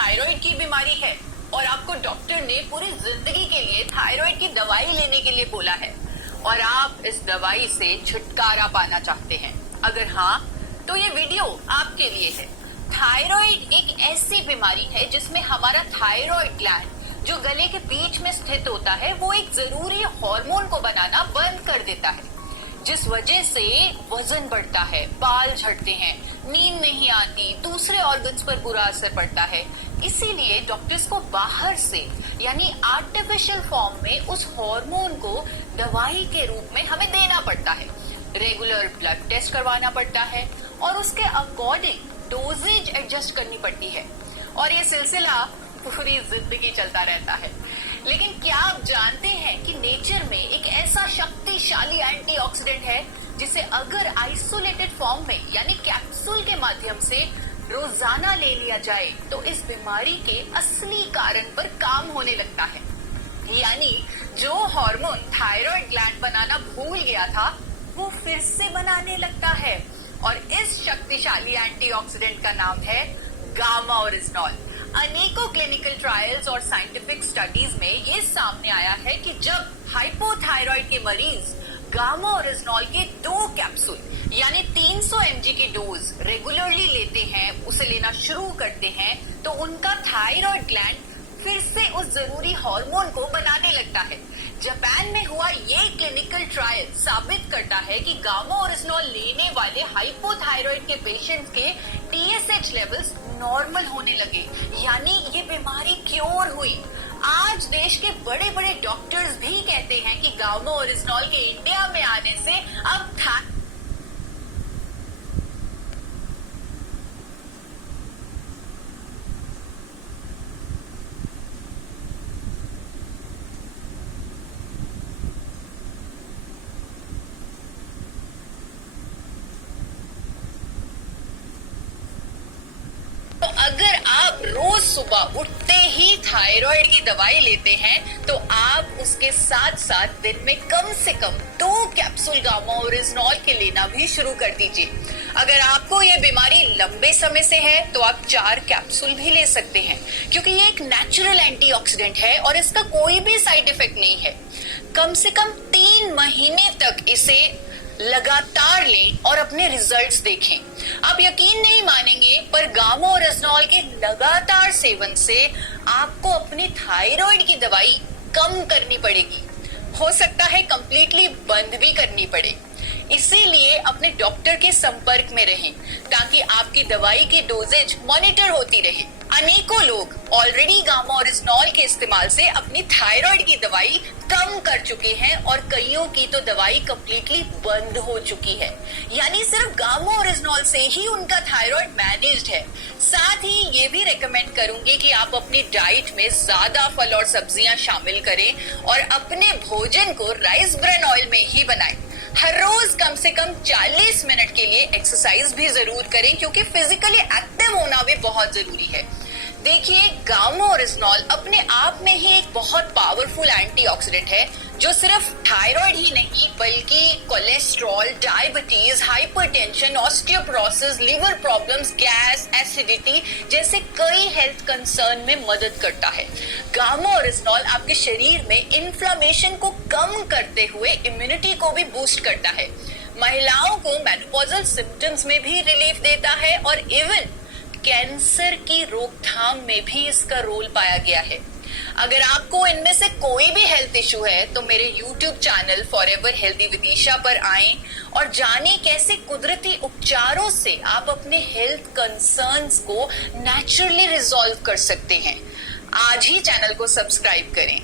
Thyroid की बीमारी है और आपको डॉक्टर ने पूरी जिंदगी के लिए थायराइड की दवाई लेने के लिए बोला है और आप इस दवाई से छुटकारा पाना चाहते हैं, अगर हाँ तो ये वीडियो आपके लिए है। थायराइड एक ऐसी बीमारी है जिसमें हमारा थायराइड ग्लैंड जो गले के बीच में स्थित होता है वो एक जरूरी हार्मोन को बनाना बंद कर देता है, जिस वजह से वजन बढ़ता है, बाल झड़ते हैं, नींद नहीं आती, दूसरे ऑर्गन्स पर बुरा असर पड़ता है। इसीलिए डॉक्टर्स को बाहर से यानी आर्टिफिशियल फॉर्म में उस हार्मोन को दवाई के रूप में हमें देना पड़ता है। रेगुलर ब्लड टेस्ट करवाना पड़ता है और उसके अकॉर्डिंग डोजेज एडजस्ट करनी पड़ती है और ये सिलसिला पूरी जिंदगी चलता रहता है। लेकिन क्या आप जानते हैं कि नेचर में एक ऐसा शक्तिशाली एंटीऑक्सीडेंट है जिसे अगर आइसोलेटेड फॉर्म में यानी कैप्सूल के माध्यम से रोजाना ले लिया जाए तो इस बीमारी के असली कारण पर काम होने लगता है। यानी जो हार्मोन थायराइड ग्लैंड बनाना भूल गया था वो फिर से बनाने लगता है और इस शक्तिशाली एंटीऑक्सीडेंट का नाम है गामा ओरिजिनॉल। अनेकों क्लिनिकल ट्रायल्स और साइंटिफिक स्टडीज में ये सामने आया है कि जब हाइपोथायराइड के मरीज गामा ओरिजिनॉल के 2 कैप्सूल यानी 300 mg की डोज रेगुलरली लेते हैं, उसे लेना शुरू करते हैं, तो उनका थायराइड ग्लैंड फिर से उस जरूरी हार्मोन को बनाने लगता है। जापान में हुआ ये क्लिनिकल ट्रायल साबित करता है कि गामा ओरिजिनॉल लेने वाले हाइपोथायराइड के पेशेंट्स के TSH लेवल्स नॉर्मल होने लगे, यानी ये बीमारी क्योर हुई। आज देश के बड़े बड़े डॉक्टर्स भी कहते हैं कि गामा ओरिजिनॉल के इंडिया में आने से अब अगर आप रोज सुबह उठते ही थायराइड की दवाई लेते हैं तो आप उसके साथ साथ दिन में कम से कम 2 कैप्सूल गामा ओरिजिनॉल के लेना भी शुरू कर दीजिए। अगर आपको ये बीमारी लंबे समय से है तो आप 4 कैप्सूल भी ले सकते हैं, क्योंकि ये एक नेचुरल एंटीऑक्सीडेंट है और इसका कोई भी साइड इफेक्ट नहीं है। कम से कम 3 महीने तक इसे लगातार लें और अपने रिजल्ट्स देखें। आप यकीन नहीं मानेंगे पर गामा ओरिजिनॉल के लगातार सेवन से आपको अपनी थायराइड की दवाई कम करनी पड़ेगी, हो सकता है कंप्लीटली बंद भी करनी पड़े। इसीलिए अपने डॉक्टर के संपर्क में रहें ताकि आपकी दवाई की डोजेज मॉनिटर होती रहे। अनेकों लोग ऑलरेडी गामा ओरिजिनॉल के इस्तेमाल से अपनी थायराइड की दवाई कम कर चुके हैं और कईयों की तो दवाई कंप्लीटली बंद हो चुकी है, यानी सिर्फ गामा ओरिजिनॉल से ही उनका थायराइड मैनेज्ड है। साथ ही ये भी रेकमेंड करूंगी कि आप अपनी डाइट में ज्यादा फल और सब्जियां शामिल करें और अपने भोजन को राइस ब्रान ऑयल में ही बनाएं। हर रोज कम से कम 40 मिनट के लिए एक्सरसाइज भी जरूर करें, क्योंकि फिजिकली एक्टिव होना भी बहुत जरूरी है। देखिए, गामा ओरिजिनॉल अपने आप में ही एक बहुत पावरफुल एंटीऑक्सीडेंट है जो सिर्फ थायराइड ही नहीं बल्कि cholesterol, diabetes, hypertension, osteoporosis, liver problems, gas, acidity जैसे कई हेल्थ कंसर्न में मदद करता है। गामा ओरिजिनॉल आपके शरीर में इन्फ्लेमेशन को कम करते हुए इम्यूनिटी को भी बूस्ट करता है। महिलाओं को मेनोपॉजल सिम्टम्स में भी रिलीफ देता है और इवन कैंसर की रोकथाम में भी इसका रोल पाया गया है। अगर आपको इनमें से कोई भी हेल्थ इशू है तो मेरे YouTube channel forever healthy with Isha पर आएं और जानें कैसे कुदरती उपचारों से आप अपने हेल्थ कंसर्न्स को नेचुरली रिजॉल्व कर सकते हैं। आज ही चैनल को सब्सक्राइब करें।